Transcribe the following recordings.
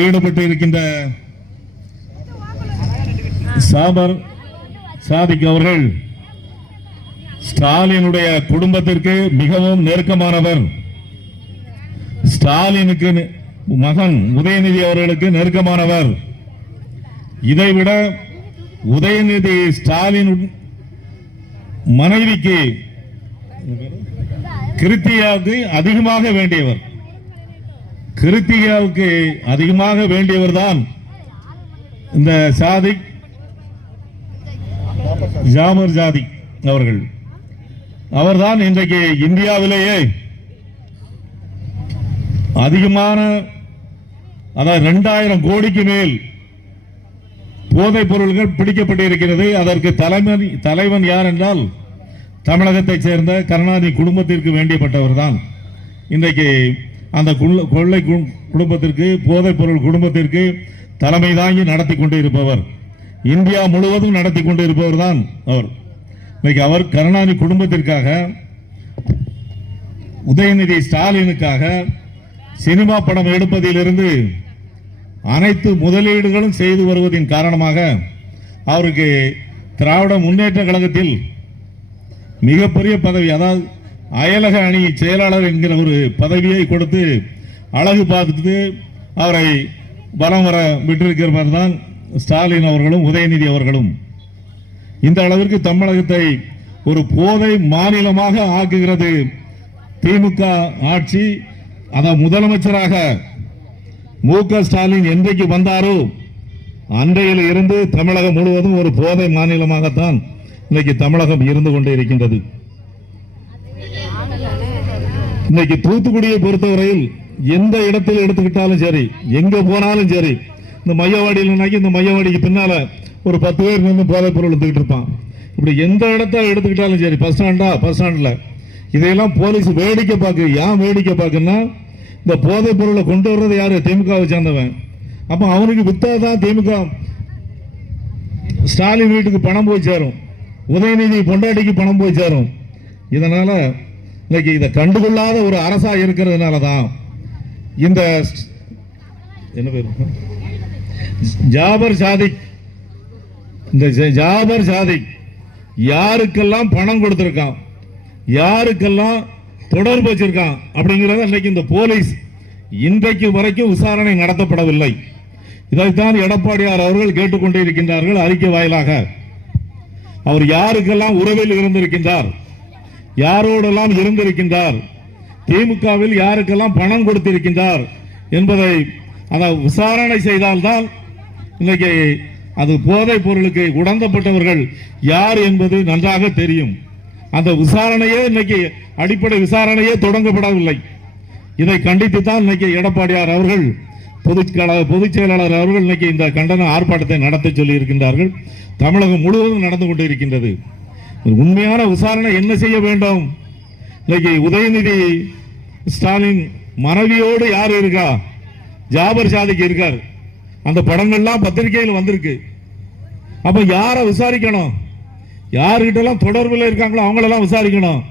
ஈடுபட்டு இருக்கின்ற சாபர் சாதிக் அவர்கள் ஸ்டாலினுடைய குடும்பத்திற்கு மிகவும் நெருக்கமானவர். ஸ்டாலினுக்கு மகன் உதயநிதி அவர்களுக்கு நெருக்கமானவர். இதைவிட உதயநிதி ஸ்டாலின் மனைவிக்கு கிருத்தியாவுக்கு அதிகமாக வேண்டியவர். கிருத்திகாவுக்கு அதிகமாக வேண்டியவர் தான் இந்த சாதிக் ஜாமர் ஜாதி அவர்கள். அவர்தான் இன்றைக்கு இந்தியாவிலேயே அதிகமான அதாவது ரெண்டாயிரம் கோடிக்கு மேல் போதைப் பொருள்கள் பிடிக்கப்பட்டிருக்கிறது. அதற்கு தலைவன் தலைவன் யார் என்றால் தமிழகத்தைச் சேர்ந்த கருணாநிதி குடும்பத்திற்கு வேண்டியப்பட்டவர் தான் இன்றைக்கு அந்த குள்ள- கொள்ளை கு- குடும்பத்திற்கு போதைப் பொருள் குடும்பத்திற்கு தலைமை தாங்கி நடத்தி கொண்டு இருப்பவர். இந்தியா முழுவதும் நடத்தி கொண்டு இருப்பவர் தான் அவர். இன்னைக்கு அவர் கருணாநிதி குடும்பத்திற்காக உதயநிதி ஸ்டாலினுக்காக சினிமா படம் எடுப்பதிலிருந்து அனைத்து முதலீடுகளும் செய்து வருவதின் காரணமாக அவருக்கு திராவிட முன்னேற்ற கழகத்தில் மிகப்பெரிய பதவி அதாவது அயலக அணி செயலாளர் என்கிற ஒரு பதவியை கொடுத்து அழகு பார்த்துட்டு அவரை வலம் வர விட்டிருக்கிறவர் தான் ஸ்டாலின் அவர்களும் உதயநிதி அவர்களும். இந்த அளவிற்கு தமிழகத்தை ஒரு போதை மாநிலமாக ஆக்குகிறது திமுக ஆட்சி. அத முதலமைச்சராக மு க ஸ்டாலின் என்றைக்கு வந்தாரோ அன்றையில் இருந்து தமிழகம் முழுவதும் ஒரு போதை மாநிலமாகத்தான் இன்னைக்கு தமிழகம் இருந்து கொண்டே இருக்கின்றது. இன்னைக்கு தூத்துக்குடியை பொறுத்தவரையில் எந்த இடத்தில் எடுத்துக்கிட்டாலும் சரி எங்க போனாலும் சரி இந்த மையவாடியிலனாக்கி இந்த மையவாடிக்கு பின்னால ஒரு பத்து பேர் நின்று போதைப் பொருள் எடுத்துக்கிட்டு இருப்பான். இப்படி எந்த இடத்த எடுத்துக்கிட்டாலும் சரி பஸ் ஸ்டாண்டா பஸ் ஸ்டாண்ட்ல. இதையெல்லாம் போலீஸ் வேடிக்கை பார்க்கு. ஏன் வேடிக்கை பார்க்குன்னா இந்த போதைப் பொருளை கொண்டு வர்றது யாரு? திமுகவை சேர்ந்தவன். அப்போ அவனுக்கு வித்தாதான் திமுக ஸ்டாலின் வீட்டுக்கு பணம் போய் சேரும். உதயநிதி பொண்டாட்டிக்கு பணம் போய் சேரும். இதனால இன்னைக்கு இதை கண்டுகொள்ளாத ஒரு அரசா இருக்கிறதுனால தான் இந்த என்ன பேர்? ஜாபர் சாதிக் இந்த ஜாபர் சாதிக் யாருக்கெல்லாம் பணம் கொடுத்துருக்கான் யாருக்கெல்லாம் தொடர்பு வச்சிருக்கான் அப்படிங்கிறத இன்னைக்கு இந்த போலீஸ் இன்றைக்கு வரைக்கும் விசாரணை நடத்தப்படவில்லை. இதைத்தான் எடப்பாடியார் அவர்கள் கேட்டுக்கொண்டே இருக்கின்றார்கள் அறிக்கை வாயிலாக. அவர் யாருக்கெல்லாம் உறவில் இருந்திருக்கின்றார்? யாரோடெல்லாம் இருந்திருக்கின்றார்? திமுகவில் யாருக்கெல்லாம் பணம் கொடுத்திருக்கின்றார் என்பதை அதை விசாரணை செய்தால்தான் இன்னைக்கு அது போதைப் பொருளுக்கு உடந்தப்பட்டவர்கள் யார் என்பது நன்றாக தெரியும். அந்த விசாரணையே இன்னைக்கு அடிப்படை விசாரணையே தொடங்கப்படவில்லை. இதை கண்டித்து தான் இன்னைக்கு எடப்பாடியார் அவர்கள் பொதுச் பொதுச் செயலாளர் அவர்கள் இன்னைக்கு இந்த கண்டன ஆர்ப்பாட்டத்தை நடத்த சொல்லி இருக்கின்றார்கள் தமிழகம் முழுவதும் நடந்து கொண்டிருக்கின்றது. உண்மையான விசாரணை என்ன செய்ய வேண்டும்? இன்னைக்கு உதயநிதி ஸ்டாலின் மனைவியோடு யார் இருக்கா? ஜாபர் சாதிக்கு இருக்கார். அந்த படங்கள்லாம் பத்திரிகையில் வந்திருக்கு. அப்போ யாரை விசாரிக்கணும்? யார்கிட்டலாம் தொடர்பில் இருக்காங்களோ அவங்களெல்லாம் விசாரிக்கணும்.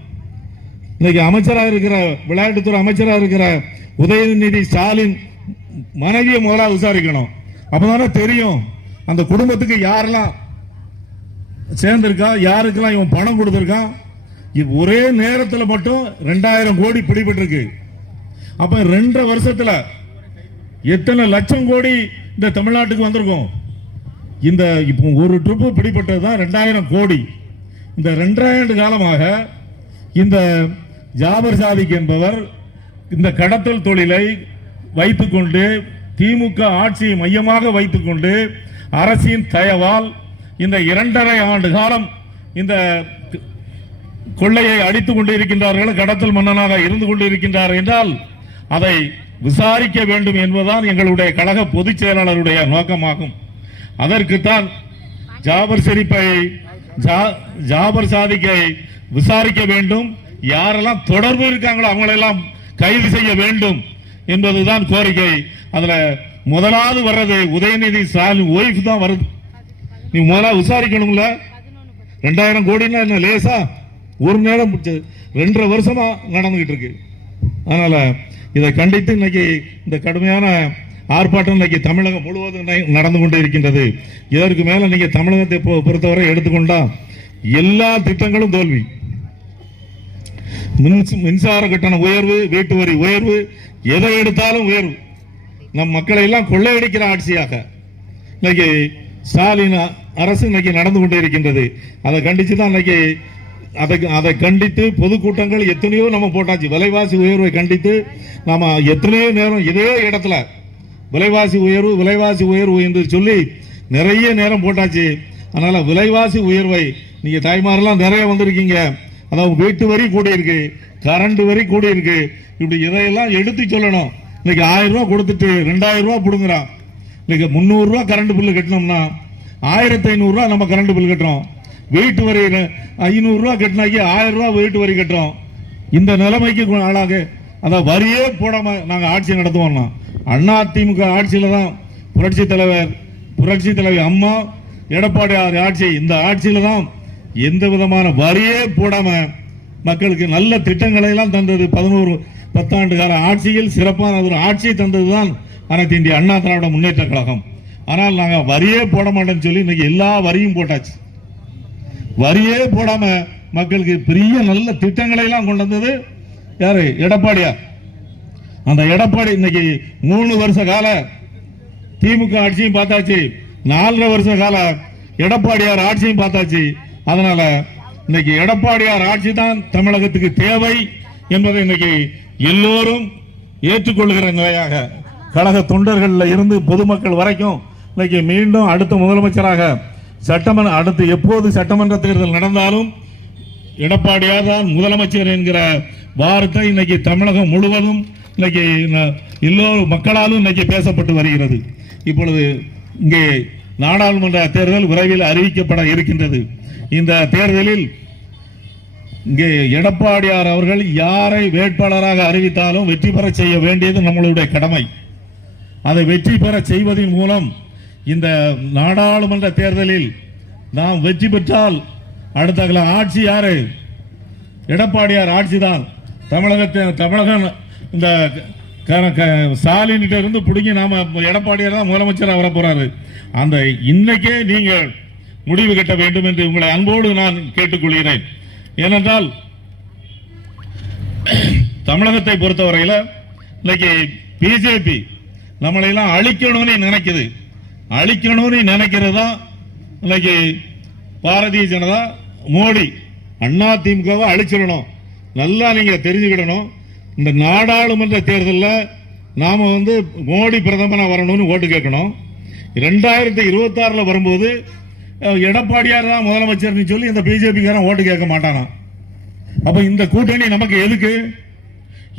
இன்னைக்கு அமைச்சராக இருக்கிற விளையாட்டுத்துறை அமைச்சராக இருக்கிற உதயநிதி ஸ்டாலின் மனைவியை முதலாக விசாரிக்கணும். அப்பதானே தெரியும் அந்த குடும்பத்துக்கு யாரெல்லாம் சேர்ந்திருக்கா? யாருக்கெல்லாம் இவன் பணம் கொடுத்துருக்கான் ஒரே நேரத்தில் மட்டும் ரெண்டாயிரம் கோடி பிடிபட்டிருக்கு. அப்ப ரெண்டரை வருஷத்துல எத்தனை லட்சம் கோடி இந்த தமிழ்நாட்டுக்கு வந்திருக்கும்? இந்த இப்போ ஒரு ட்ரிப்பு பிடிப்பட்டது தான் ரெண்டாயிரம் கோடி. இந்த ரெண்டாயிரம் காலமாக இந்த ஜாபர் சாதிக் என்பவர் இந்த கடத்தல் தொழிலை வைத்துக்கொண்டு திமுக ஆட்சியை மையமாக வைத்துக்கொண்டு அரசின் தயவால் இந்த இரண்டரை ஆண்டு காலம் இந்த கொள்ளையை அடித்துக் கொண்டிருக்கின்றார்கள் கடத்தல் மன்னனாக இருந்து கொண்டிருக்கின்றார் என்றால் அதை விசாரிக்க வேண்டும் என்பதுதான் எங்களுடைய கழக பொதுச் செயலாளருடைய நோக்கமாகும். அதற்குத்தான் ஜாபர் செரிப்பை ஜா- ஜாபர் சாதிக்கை விசாரிக்க வேண்டும். யாரெல்லாம் தொடர்பு இருக்காங்களோ அவங்களெல்லாம் கைது செய்ய வேண்டும் என்பதுதான் கோரிக்கை. அதுல முதலாவது வர்றது உதயநிதி ஸ்டாலின் ஓய்வு தான் வருது. நீ முதல்ல விசாரிக்கணும்ல? ரெண்டாயிரம் கோடின்னா என்ன லேசா? ஒரு நேரம் பிடிச்சது. ரெண்டரை வருஷமா நடந்துகிட்டு இருக்கு. அதனால இதை கண்டித்து இன்னைக்கு இந்த கடுமையான ஆர்ப்பாட்டம் இன்னைக்கு தமிழகம் முழுவதும் நை- நடந்து கொண்டு இருக்கின்றது. இதற்கு மேல நீங்க தமிழகத்தை பொறுத்தவரை எடுத்துக்கொண்டா எல்லா திட்டங்களும் தோல்வி. மின்சார கட்டண உயர்வு வீட்டு வரி உயர்வு எதை எடுத்தாலும் உயர்வு. நம் மக்களை எல்லாம் கொள்ளையடிக்கிற ஆட்சியாக. இன்னைக்கு ஸ்டாலின் அரசு இன்னைக்கு நடந்து கொண்டே இருக்கின்றது. அதை கண்டித்து தான் இன்னைக்கு அதை அதை கண்டித்து பொதுக்கூட்டங்கள் எத்தனையோ நம்ம போட்டாச்சு. விலைவாசி உயர்வை கண்டித்து நாம் எத்தனையோ நேரம் இதே இடத்துல விலைவாசி உயர்வு விலைவாசி உயர்வு என்று சொல்லி நிறைய நேரம் போட்டாச்சு. அதனால் விலைவாசி உயர்வை நீங்கள் தாய்மாரெல்லாம் நிறைய வந்திருக்கீங்க. அதாவது வீட்டு வரி கூடியிருக்கு கரண்ட் வரி கூடியிருக்கு. இப்படி இதையெல்லாம் எடுத்து சொல்லணும். இன்னைக்கு ஆயிரம் ரூபா கொடுத்துட்டு ரெண்டாயிரம் ரூபா பிடுங்குறான். இன்னைக்கு முந்நூறுரூவா கரண்ட் பில்லு கட்டினோம்னா ஆயிரத்தி ஐநூறுரூவா நம்ம கரண்ட் பில் கட்டுறோம். வீட்டு வரி ஐநூறுரூவா கட்டினாக்கி ஆயிரம் ரூபா வீட்டு வரி கட்டுறோம். இந்த நிலைமைக்கு ஆளாக அதான் வரியே போடாம நாங்கள் ஆட்சி நடத்துவோம்னா அண்ணா திமுக ஆட்சியில் தான் புரட்சி தலைவர் புரட்சி தலைவர் அம்மா எடப்பாடியார் ஆட்சி இந்த ஆட்சியில் தான் எந்த விதமான வரியே போடாம மக்களுக்கு நல்ல திட்டங்களை எல்லாம் தந்தது. பதினோரு பத்தாண்டு கால ஆட்சியில் சிறப்பான ஒரு ஆட்சியை தந்ததுதான் அனைத்து இந்திய அண்ணா திராவிட முன்னேற்ற கழகம். ஆனால் நாங்க வரியே போட மாட்டோம்னு சொல்லி இன்னைக்கு எல்லா வரியும் போட்டாச்சு. வரியே போடாம மக்களுக்கு பெரிய நல்ல திட்டங்களை எல்லாம் கொண்டு வந்தது யாரு? எடப்பாடியா? அந்த எடப்பாடி இன்னைக்கு மூணு வருஷ கால திமுக ஆட்சியும் பார்த்தாச்சு. நாலரை வருஷ கால எடப்பாடியார் ஆட்சியும் பார்த்தாச்சு. அதனால இன்னைக்கு எடப்பாடியார் ஆட்சி தான் தமிழகத்துக்கு தேவை என்பதை இன்னைக்கு எல்லோரும் ஏற்றுக்கொள்கிற நிலையாக கழக தொண்டர்களில் இருந்து பொதுமக்கள் வரைக்கும் இன்னைக்கு மீண்டும் அடுத்த முதலமைச்சராக சட்டமன்ற அடுத்து எப்போது சட்டமன்ற தேர்தல் நடந்தாலும் எடப்பாடியார் தான் முதலமைச்சர் என்கிற வார்த்தை இன்னைக்கு தமிழகம் முழுவதும் இன்னைக்கு எல்லோரும் மக்களாலும் இன்னைக்கு பேசப்பட்டு வருகிறது. இப்பொழுது இங்கே நாடாளுமன்ற தேர்தல் விரைவில் அறிவிக்கப்பட இருக்கின்றது. இந்த தேர்தலில் இங்கே எடப்பாடியார் அவர்கள் யாரை வேட்பாளராக அறிவித்தாலும் வெற்றி பெற செய்ய வேண்டியது நம்மளுடைய கடமை. அதை வெற்றி பெற செய்வதன் மூலம் இந்த நாடாளுமன்ற தேர்தலில் நாம் வெற்றி பெற்றால் அடுத்த கால ஆட்சி யாரு? எடப்பாடியார் ஆட்சி தான் தமிழகத்தை தமிழகம் இந்த க- க- ஸ்டாலின்கிட்ட இருந்து பிடுங்கி நாம எடப்பாடியார் தான் முதலமைச்சராக வர போறாரு. அந்த இன்னைக்கே நீங்கள் முடிவு கட்ட வேண்டும் என்று உங்களை அன்போடு நான் கேட்டுக்கொள்கிறேன். ஏனென்றால் தமிழகத்தை பொறுத்தவரையில் இன்னைக்கு பிஜேபி நம்மளை எல்லாம் அழிக்கணும்னு நினைக்குது. அழிக்கணும்னு நினைக்கிறது? தான் இன்னைக்கு பாரதிய ஜனதா மோடி அண்ணா திமுகவை அழிச்சிடணும். நல்லா நீங்க தெரிஞ்சுக்கிடணும். இந்த நாடாளுமன்ற தேர்தலில் நாம வந்து மோடி பிரதமராக வரணும்னு ஓட்டு கேட்கணும். ரெண்டாயிரத்தி இருபத்தாறில் வரும்போது எடப்பாடியார் தான் முதலமைச்சர்னு சொல்லி இந்த பிஜேபிக்காரன் ஓட்டு கேட்க மாட்டானா அப்போ இந்த கூட்டணி நமக்கு எதுக்கு?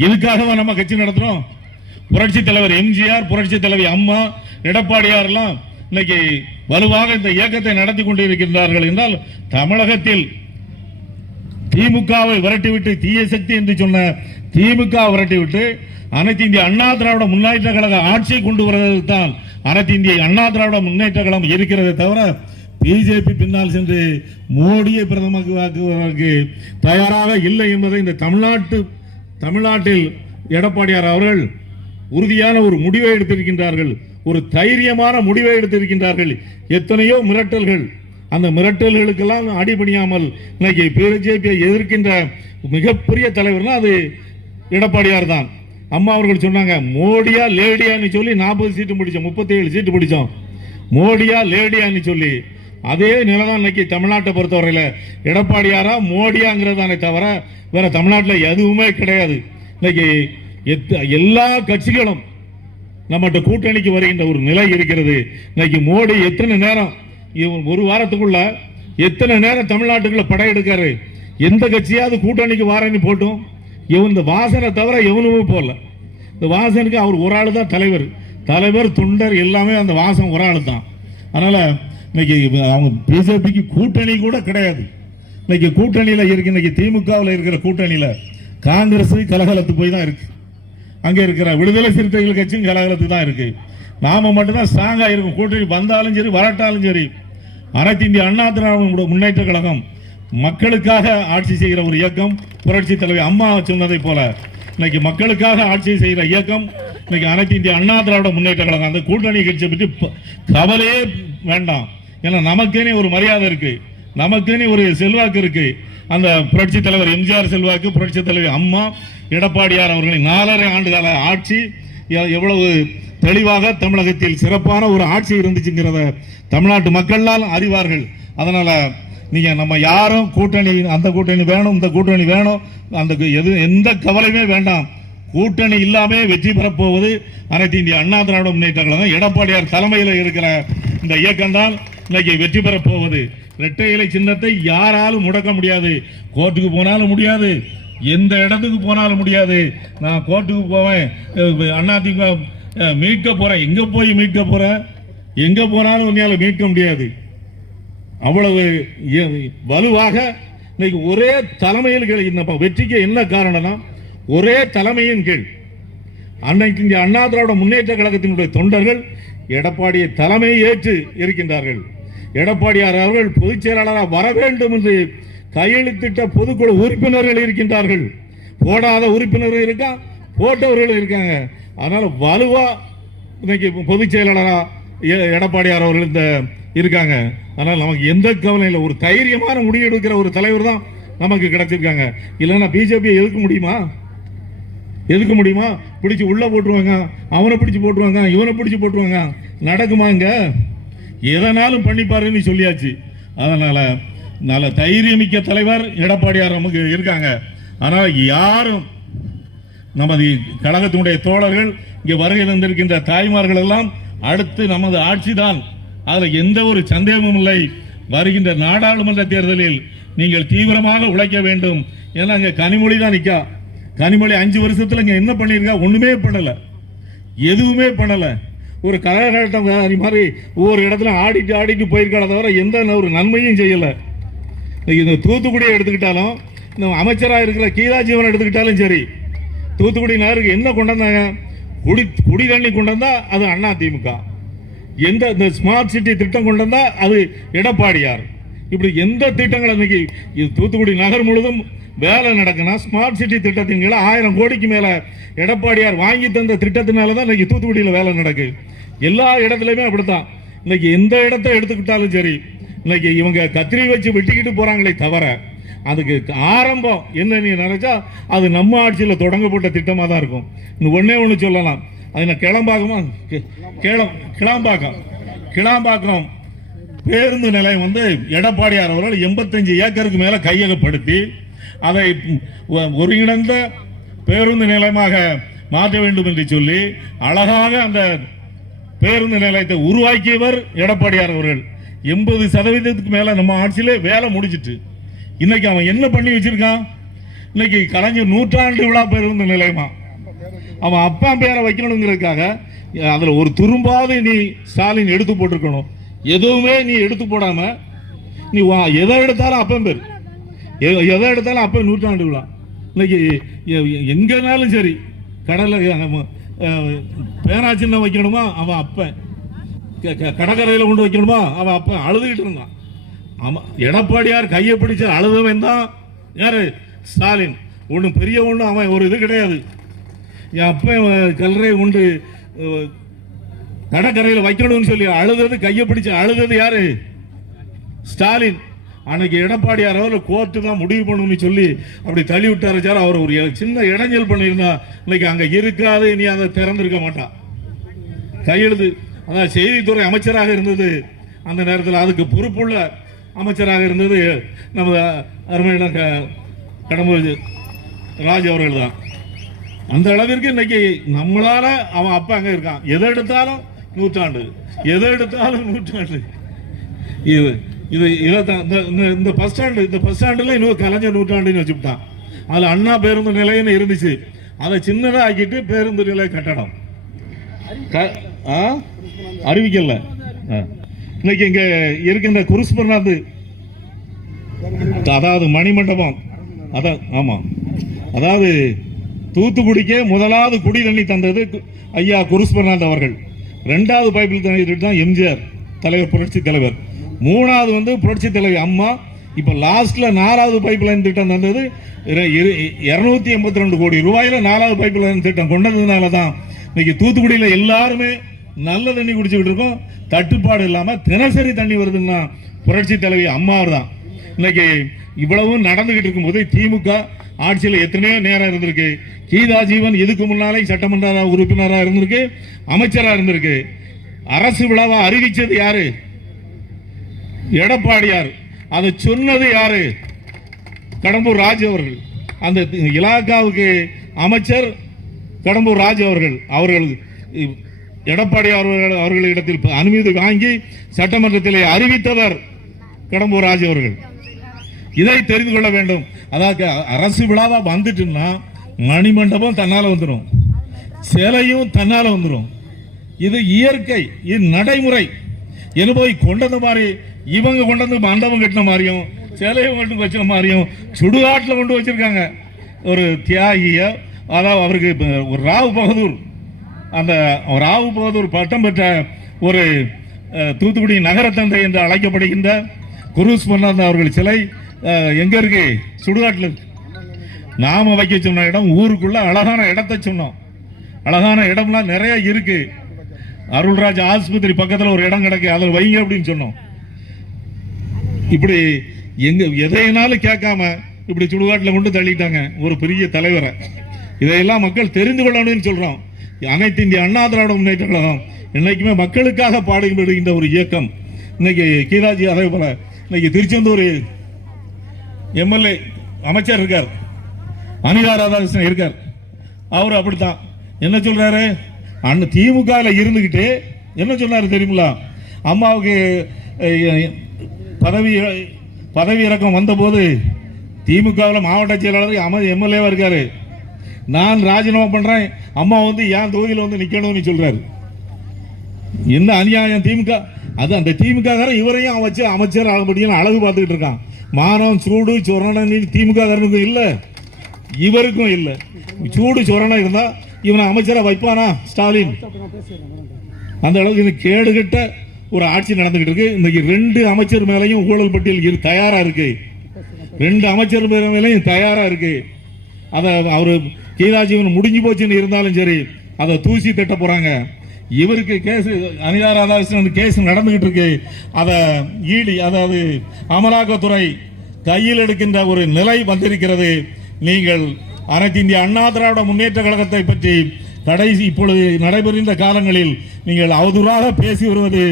எதுக்காகவா நம்ம கட்சி நடத்துகிறோம் புரட்சி தலைவர் எம்ஜிஆர் புரட்சி தலைவி அம்மா எடப்பாடியார் எல்லாம் இன்னைக்கு வலுவாக இந்த இயக்கத்தை நடத்தி கொண்டிருக்கின்றார்கள் என்றால் தமிழகத்தில் திமுகவை விரட்டிவிட்டு தீய சக்தி என்று சொன்ன திமுக விரட்டிவிட்டு அனைத்து இந்திய அண்ணா திராவிட முன்னேற்ற கழக ஆட்சியை கொண்டு வருவதற்கு தான் அனைத்து இந்திய அண்ணா திராவிட முன்னேற்ற கழகம் இருக்கிறதே தவிர பிஜேபி பின்னால் சென்று மோடியை பிரதமராக்குவதற்கு தயாராக இல்லை என்பதை இந்த தமிழ்நாட்டு தமிழ்நாட்டில் எடப்பாடியார் அவர்கள் உறுதியான ஒரு முடிவை எடுத்திருக்கின்றார்கள். ஒரு தைரியமான முடிவை எடுத்திருக்கின்றார்கள். எத்தனையோ மிரட்டல்கள். அந்த மிரட்டல்களுக்கெல்லாம் அடிபணியாமல் இன்னைக்கு பிஜேபியை எதிர்க்கின்ற மிகப்பெரிய தலைவர்னா அது எடப்பாடியார் தான். அம்மா அவர்கள் சொன்னாங்க மோடியா லேடியான்னு சொல்லி நாற்பது சீட்டு பிடிச்சோம் முப்பத்தி ஏழு சீட்டு பிடிச்சோம். மோடியா லேடியான்னு சொல்லி. அதே நிலை தான் இன்னைக்கு தமிழ்நாட்டை பொறுத்தவரையில் எடப்பாடியாரா மோடியாங்கிறதானே தவிர வேற தமிழ்நாட்டில் எதுவுமே கிடையாது. இன்னைக்கு எல்லா கட்சிகளும் நம்மகிட்ட கூட்டணிக்கு வருகின்ற ஒரு நிலை இருக்கிறது. இன்னைக்கு மோடி எத்தனை நேரம் இவன் ஒரு வாரத்துக்குள்ள எத்தனை நேரம் தமிழ்நாட்டுக்குள்ள படையெடுக்காரு எந்த கட்சியாவது கூட்டணிக்கு வாரேன்னு போட்டும். இவன் இந்த வாசனை தவிர எவனுமே போடல. இந்த வாசனுக்கு அவர் ஒரு ஆள் தான் தலைவர். தலைவர் தொண்டர் எல்லாமே அந்த வாசம் ஒரு ஆள் தான். அதனால இன்னைக்கு அவங்க பிஜேபிக்கு கூட்டணி கூட கிடையாது. இன்னைக்கு கூட்டணியில் இருக்கு இன்னைக்கு திமுகவில் இருக்கிற கூட்டணியில் காங்கிரஸ் கலகலத்து போய் தான் இருக்கு. அங்கே இருக்கிற விடுதலை சிறுத்தைகள் கட்சியும் கலகலத்து தான் இருக்கு. நாம மட்டும்தான் ஸ்ட்ராங்கா இருக்கும். கூட்டணி வந்தாலும் சரி வரட்டாலும் சரி. அனைத்து இந்திய அண்ணா திராவிட முன்னேற்ற கழகம் மக்களுக்காக ஆட்சி செய்கிற ஒரு இயக்கம். புரட்சி தலைவி அம்மா சொன்னதை போல இன்னைக்கு மக்களுக்காக ஆட்சி செய்கிற இயக்கம் இன்னைக்கு அனைத்து இந்திய அண்ணா திராவிட முன்னேற்ற கழகம் அந்த கூட்டணி கட்சியை பற்றி கவலையே வேண்டாம். ஏன்னா நமக்குன்னே ஒரு மரியாதை இருக்கு. நமக்குன்னு ஒரு செல்வாக்கு இருக்கு. அந்த புரட்சி தலைவர் எம்ஜிஆர் செல்வாக்கு புரட்சி தலைவர் அம்மா எடப்பாடியார் அவர்களின் நாலரை ஆண்டுகால ஆட்சி எவ்வளவு தெளிவாக தமிழகத்தில் சிறப்பான ஒரு ஆட்சி இருந்துச்சுங்கிறத தமிழ்நாட்டு மக்களால் அறிவார்கள். அதனால் நீங்கள் நம்ம யாரும் கூட்டணி அந்த கூட்டணி வேணும் இந்த கூட்டணி வேணும் அந்த எது எந்த கவலையுமே வேண்டாம். கூட்டணி இல்லாமே வெற்றி பெறப்போவது அனைத்து இந்திய அண்ணா திராவிட முன்னேற்ற கழகம் எடப்பாடியார் தலைமையில் இருக்கிற இந்த இயக்கம்தான் இன்னைக்கு வெற்றி பெறப் போவது. இரட்டை இலை சின்னத்தை யாராலும் முடக்க முடியாது. கோர்ட்டுக்கு போனாலும் முடியாது. எந்த இடத்துக்கு போனாலும் முடியாது. நான் கோர்ட்டுக்கு போவேன். அண்ணா மீட்க போறேன். எங்க போய் மீட்க போகிறேன் எங்க போனாலும் உன்னால மீட்க முடியாது. அவ்வளவு வலுவாக இன்னைக்கு ஒரே தலைமையில் கீழ் இந்த ப- வெற்றிக்கு என்ன காரணம்னா ஒரே தலைமையின் கீழ் அன்னைக்கு இங்கே அண்ணா திராவிட முன்னேற்ற கழகத்தினுடைய தொண்டர்கள் எடப்பாடியை தலைமையை ஏற்று இருக்கின்றார்கள். எடப்பாடியார் அவர்கள் பொதுச் செயலாளராக வர வேண்டும் என்று கையெழுத்திட்ட பொதுக்குழு உறுப்பினர்கள் இருக்கின்றார்கள். போடாத உறுப்பினர்கள் இருக்கா? போட்டவர்கள் இருக்காங்க. அதனால வலுவா இன்னைக்கு பொதுச் செயலாளரா எ- எடப்பாடியார் அவர்கள் இந்த இருக்காங்க. அதனால் நமக்கு எந்த கவலையும் இல்லை. ஒரு தைரியமான முடிவு எடுக்கிற ஒரு தலைவர் தான் நமக்கு கிடைச்சிருக்காங்க. இல்லைன்னா பிஜேபியை எதுக்க முடியுமா? எதுக்க முடியுமா? பிடிச்சி உள்ள போட்டுருவாங்க. அவனை பிடிச்சி போட்டுருவாங்க. இவனை பிடிச்சி போட்டுருவாங்க. நடக்குமாங்க எதனாலும் பண்ணிப்பாருன்னு சொல்லியாச்சு. அதனால் நல்ல தைரியமிக்க தலைவர் எடப்பாடியார் நமக்கு இருக்காங்க. ஆனால் யாரும் நமது கழகத்தினுடைய தோழர்கள் இங்கே வருகை தந்திருக்கின்ற தாய்மார்கள் எல்லாம் அடுத்து நமது ஆட்சிதான் அதில் எந்த ஒரு சந்தேகமும் இல்லை. வருகின்ற நாடாளுமன்ற தேர்தலில் நீங்கள் தீவிரமாக உழைக்க வேண்டும். ஏன்னா அங்கே கனிமொழி தான் நிற்கா கனிமொழி அஞ்சு வருஷத்தில் இங்கே என்ன பண்ணியிருக்கா? ஒன்றுமே பண்ணலை. எதுவுமே பண்ணலை. ஒரு கலகட்டம் மாதிரி ஒவ்வொரு இடத்துல ஆடிட்டு ஆடிட்டு போயிருக்காளே தவிர எந்த ஒரு நன்மையும் செய்யலை. இந்த தூத்துக்குடியை எடுத்துக்கிட்டாலும் இந்த அமைச்சராக இருக்கிற கீதா ஜீவன் எடுத்துக்கிட்டாலும் சரி தூத்துக்குடி நகருக்கு என்ன கொண்டு வந்தாங்க? குடி குடி தண்ணி கொண்டாந்தா அது அண்ணா திமுக. எந்த இந்த ஸ்மார்ட் சிட்டி திட்டம் கொண்டாந்தா அது எடப்பாடியார். இப்படி எந்த திட்டங்கள் இன்னைக்கு இது தூத்துக்குடி நகர் முழுதும் வேலை நடக்குன்னா ஸ்மார்ட் சிட்டி திட்டத்தின் கீழே ஆயிரம் கோடிக்கு மேலே எடப்பாடியார் வாங்கி தந்த திட்டத்தினால தான் இன்னைக்கு தூத்துக்குடியில் வேலை நடக்கு. எல்லா இடத்துலையுமே அப்படித்தான். இன்னைக்கு எந்த இடத்த எடுத்துக்கிட்டாலும் சரி இன்னைக்கு இவங்க கத்திரி வச்சு வெட்டிக்கிட்டு போறாங்களே தவிர அதுக்கு ஆரம்பம் என்ன நீ நினைச்சா அது நம்ம ஆட்சியில் தொடங்கப்பட்ட திட்டமாக தான் இருக்கும். இன்னும் ஒன்றே ஒன்று சொல்லலாம். அது என்ன கிளம்பாக்கமா? கிளம் கிளாம்பாக்கம். கிளாம்பாக்கம் பேருந்து நிலையம் வந்து எடப்பாடியார் அவர்கள் எண்பத்தஞ்சு ஏக்கருக்கு மேலே கையகப்படுத்தி அதை ஒருங்கிணைந்த பேருந்து நிலையமாக மாற்ற வேண்டும் என்று சொல்லி அழகாக அந்த பேருந்து நிலையத்தை உருவாக்கியவர் எடப்பாடியார் அவர்கள். எண்பது சதவீதத்துக்கு மேல நம்ம ஆட்சியிலே வேலை முடிச்சிட்டு இன்னைக்கு அவன் என்ன பண்ணி வச்சிருக்கான்? இன்னைக்கு கலைஞர் நூற்றாண்டு விழா பேருந்து நிலையமா? அவன் அப்பா பேரை வைக்கணுங்கிறதுக்காக அதுல ஒரு துரும்பாவது நீ ஸ்டாலின் எடுத்து போட்டிருக்கணும். எதுவுமே நீ எடுத்து போடாம நீ வா- எதை எடுத்தாலும் அப்பன் பேர். எதை எடுத்தாலும் அப்ப நூற்றாண்டு விழா. இன்னைக்கு எங்கேனாலும் எங்கனாலும் சரி கடல்ல நம்ம, பேனா சின்னம் வைக்கணுமா அவன் அப்பன். கடற்கரையில் கொண்டு வைக்கணுமா? அவன் அப்போ அழுதுகிட்டு இருந்தான். ஆமாம் எடப்பாடியார் கையை பிடிச்ச அழுதவன் தான் யார்? ஸ்டாலின். ஒன்றும் பெரிய ஒன்றும் அவன் ஒரு இது கிடையாது. என் அப்போ கல்லறை உண்டு கடற்கரையில் வைக்கணும்னு சொல்லி அழுதது கையை பிடிச்சு அழுதது யாரு? ஸ்டாலின். அன்னைக்கு எடப்பாடியார் அவர் கோர்ட்டு தான் முடிவு பண்ணணும்னு சொல்லி அப்படி தள்ளி விட்டாரு சார். அவர் ஒரு சின்ன இடைஞ்சல் பண்ணியிருந்தா இன்னைக்கு அங்கே இருக்காது நீ அதை திறந்திருக்க மாட்டான். கையெழுது அதான் செய்தித்துறை அமைச்சராக இருந்தது. அந்த நேரத்தில் அதுக்கு பொறுப்புள்ள அமைச்சராக இருந்தது நமது அருமையான க- கடம்பூர் ராஜ் அவர்கள் தான் அந்த அளவிற்கு இன்னைக்கு நம்மளால அவன் அப்பா அங்கே இருக்கான். எதை எடுத்தாலும் நூற்றாண்டு. எதை எடுத்தாலும் நூற்றாண்டு. இது இது இதை இந்த- இந்த- இந்த பஸ் ஸ்டாண்டு இந்த பஸ் ஸ்டாண்டுல இன்னும் கலைஞர் நூற்றாண்டுன்னு வச்சுக்கிட்டான் அதில் அண்ணா பேருந்து நிலையம்னு இருந்துச்சு. அதை சின்னதாக ஆக்கிட்டு பேருந்து நிலைய கட்டடம். க- ஆ? அறிவிக்கல. ஆ. இன்னைக்கு இங்க இருக்கின்ற குருஸ்பர்நாத் அதாவது மணிமண்டபம் அதான் ஆமா. அதாவது தூத்துக்குடிக்கே முதலாவது குடி தண்ணி தந்தது ஐயா குருஸ்பர்நாத் அவர்கள். ரெண்டாவது பைப்பில் தண்ணி தான் எம்ஜிஆர் தலைவர் புரட்சி தலைவர். மூணாவது வந்து புரட்சி தலைவி அம்மா. இப்போ லாஸ்ட்ல நாலாவது பைப் லைன் திட்டம் தந்தது இருநூத்தி எண்பத்தி ரெண்டு கோடி ரூபாயில நாலாவது பைப் லைன் திட்டம் கொண்டதுனால தான் இன்னைக்கு தூத்துக்குடியில எல்லாருமே நல்ல தண்ணி குடிச்சுக்கிட்டு இருக்கோம். தட்டுப்பாடு இல்லாமல் தினசரி தண்ணி வருதுன்னா புரட்சி தலைவி அம்மாவர் தான். இன்னைக்கு இவ்வளவும் நடந்துகிட்டு இருக்கும்போது திமுக ஆட்சியில் எத்தனையோ நேரம் இருந்திருக்கு. கீதா ஜீவன் இதுக்கு முன்னாலே சட்டமன்ற உறுப்பினராக இருந்திருக்கு அமைச்சராக இருந்திருக்கு. அரசு விழாவை அறிவிச்சது யாரு? எடப்பாடியார் அதை சொன்னது யாரு? கடம்பூர் ராஜு அவர்கள். அந்த இலாக்காவுக்கு அமைச்சர் கடம்பூர் ராஜு அவர்கள் அவர்கள் எடப்பாடி அவர்கள் அவர்களிடத்தில் அனுமதி வாங்கி சட்டமன்றத்திலே அறிவித்தவர் கடம்பூர் ராஜு அவர்கள். இதை தெரிந்து கொள்ள வேண்டும். அதாவது அரசு விழாவா வந்துட்டுன்னா மணிமண்டபம் தன்னால் வந்துடும் சிலையும் தன்னால் வந்துடும் இது இயற்கை இது நடைமுறை. என்ன போய் கொண்டது மாதிரி இவங்க கொண்டு வந்து மண்டபம் கட்டின மாதிரியும் சிலையை கொண்டு வச்ச மாதிரியும் சுடுகாட்டில் கொண்டு வச்சிருக்காங்க. ஒரு தியாகிய அதாவது அவருக்கு ஒரு ராவ் பகதூர். அந்த அவர் ராவ் ஒரு பட்டம் பெற்ற ஒரு தூத்துக்குடி நகரத்தந்தை என்று அழைக்கப்படுகின்ற குருஸ் பொன்னாந்த அவர்கள் சிலை எங்க இருக்கு? சுடுகாட்டில் நாம வைக்க சொன்ன இடம் ஊருக்குள்ள அழகான இடத்தை சொன்னோம். அழகான இடம்லாம் நிறைய இருக்கு. அருள்ராஜ் ஆஸ்பத்திரி பக்கத்தில் ஒரு இடம் கிடக்கு அதில் வைங்க அப்படின்னு சொன்னோம். இப்படி எங்க எதையினாலும் கேட்காம இப்படி சுடுகாட்டில் கொண்டு தள்ளிட்டாங்க ஒரு பெரிய தலைவரை. இதையெல்லாம் மக்கள் தெரிந்து கொள்ளணும்னு சொல்றோம். அனைத்து இந்திய அண்ணா திராவிட முன்னேற்ற கழகம் என்னைக்குமே மக்களுக்காக பாடுபடுகின்ற ஒரு இயக்கம். இன்னைக்கு கீதாஜி அதே போல இன்னைக்கு திருச்செந்தூர் எம்எல்ஏ அமைச்சர் இருக்கார். அனிதா ராதாகிருஷ்ணன் இருக்கார். அவர் அப்படித்தான். என்ன சொல்றாரு? அண்ணன் திமுக இருந்துகிட்டு என்ன சொன்னாரு தெரியுங்களா அம்மாவுக்கு பதவி பதவி இறக்கம் வந்தபோது திமுகவில் மாவட்ட செயலாளர் அம எம்எல்ஏவாக இருக்காரு. நான் ராஜினாமா பண்றேன். அம்மா வந்து என் தொகுதியில் வந்து நிக்கணும்னு சொல்றாரு. என்ன அநியாயம் திமுக? அது அந்த திமுக இவரையும் அமைச்சர் அமைச்சர் ஆகும்படியும் அழகு பார்த்துக்கிட்டு இருக்கான். மானம் சூடு சொரணம் திமுக காரனுக்கும் இல்ல. இவருக்கும் இல்லை. சூடு சொரணம் இருந்தா இவனை அமைச்சரை வைப்பானா ஸ்டாலின்? அந்த அளவுக்கு இது கேடுகட்ட ஒரு ஆட்சி நடந்துகிட்டு இருக்கு. இன்னைக்கு ரெண்டு அமைச்சர் மேலையும் ஊழல் பட்டியல் தயாரா இருக்கு. ரெண்டு அமைச்சர் மேலையும் தயாரா இருக்கு. அதை அவரு கீதாஜீவன் முடிஞ்சு போச்சுன்னு இருந்தாலும் சரி அதை தூசி தட்ட போறாங்க. இவருக்கு கேஸ் அனிதா ராதாகிருஷ்ணன் கேஸ் நடந்துகிட்டு இருக்கு. அதை ஈடி அதாவது அமலாக்கத்துறை கையில் எடுக்கின்ற ஒரு நிலை வந்திருக்கிறது. நீங்கள் அனைத்து இந்திய அண்ணா திராவிட முன்னேற்ற கழகத்தை பற்றி கடைசி இப்பொழுது நடைபெறுகின்ற காலங்களில் நீங்கள் அவதூறாக பேசி வருவது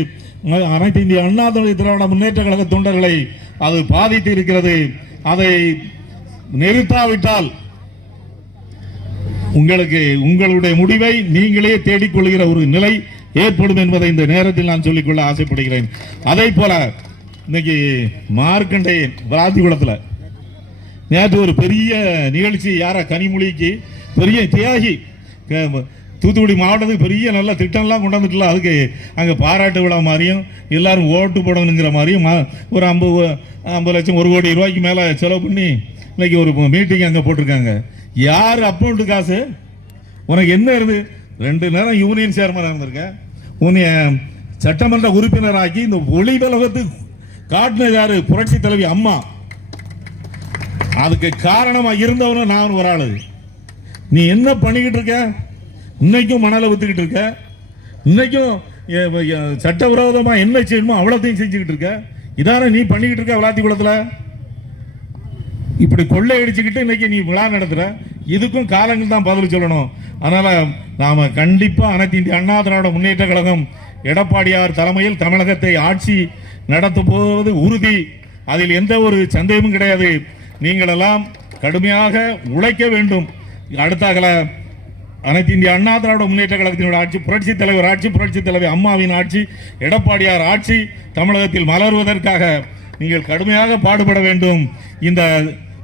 அனைத்து இந்திய அண்ணா திராவிட முன்னேற்ற கழக தொண்டர்களை அது பாதித்து இருக்கிறது. அதை நிறுத்தாவிட்டால் உங்களுக்கு உங்களுடைய முடிவை நீங்களே தேடிக்கொள்கிற ஒரு நிலை ஏற்படும் என்பதை இந்த நேரத்தில் நான் சொல்லிக்கொள்ள ஆசைப்படுகிறேன். அதே போல இன்னைக்கு மார்க்கண்டேயன் விராத்திகுளத்தில் நேற்று ஒரு பெரிய நிகழ்ச்சி யாரா கனிமொழிக்கு பெரிய தியாகி தூத்துக்குடி மாவட்டத்துக்கு பெரிய நல்ல திட்டம்லாம் கொண்டு வந்துட்டல அதுக்கு அங்கே பாராட்டு விழா மாதிரியும் எல்லாரும் ஓட்டு போடணுங்கிற மாதிரியும் ஒரு ஐம்பது ஐம்பது லட்சம் ஒரு கோடி ரூபாய்க்கு மேலே செலவு பண்ணி இன்னைக்கு ஒரு மீட்டிங் அங்கே போட்டிருக்காங்க. யார் அக்கௌண்ட் காசு? உனக்கு என்ன இருந்து? ரெண்டு நேரம் யூனியன் சேர்மனாக இருந்திருக்க உன்னை சட்டமன்ற உறுப்பினராக்கி இந்த ஒளிபலகத்துக்கு காட்டினது யாரு புரட்சி தலைவி அம்மா. அதுக்கு காரணமா இருந்தவனும் நான் ஒரு ஆளு. நீ என்ன பண்ணிக்கிட்டு இருக்க? இன்னைக்கும் மணலை வித்துக்கிட்டு இருக்க. இன்னைக்கும் எ- என்ன செய்யணுமோ அவ்வளோத்தையும் செஞ்சுக்கிட்டு இருக்க. இதான நீ பண்ணிக்கிட்டு இருக்க விளாத்தி குளத்தில்? இப்படி கொள்ளையடிச்சுக்கிட்டு இன்றைக்கி இன்னைக்கு நீ விழா நடத்துகிற இதுக்கும் காலங்கள் தான் பதில் சொல்லணும். அதனால் நாம் கண்டிப்பாக அனைத்து இந்திய அண்ணா திராவிட முன்னேற்ற கழகம் எடப்பாடியார் தலைமையில் தமிழகத்தை ஆட்சி நடத்த போவது உறுதி. அதில் எந்த ஒரு சந்தேகமும் கிடையாது. நீங்கள் எல்லாம் கடுமையாக உழைக்க வேண்டும். அடுத்தாகல அனைத்து இந்திய அண்ணா திராவிட முன்னேற்ற கழகத்தினுடைய ஆட்சி புரட்சி தலைவர் ஆட்சி புரட்சி தலைவர் அம்மாவின் ஆட்சி எடப்பாடியார் ஆட்சி தமிழகத்தில் மலர்வதற்காக நீங்கள் கடுமையாக பாடுபட வேண்டும். இந்த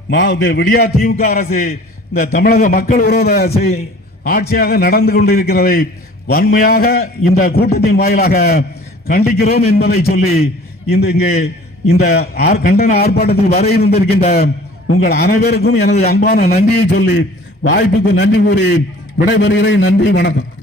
மா- இந்த விடியா திமுக அரசு இந்த தமிழக மக்கள் விரோத ஆட்சியாக நடந்து கொண்டிருக்கிறதை வன்மையாக இந்த கூட்டத்தின் வாயிலாக கண்டிக்கிறோம் என்பதை சொல்லி இந்த இங்கே இந்த கண்டன ஆர்ப்பாட்டத்தில் வர இருந்திருக்கின்ற உங்கள் அனைவருக்கும் எனது அன்பான நன்றியை சொல்லி வாய்ப்புக்கு நன்றி கூறி விடைபெறுகிறேன். நன்றி வணக்கம்.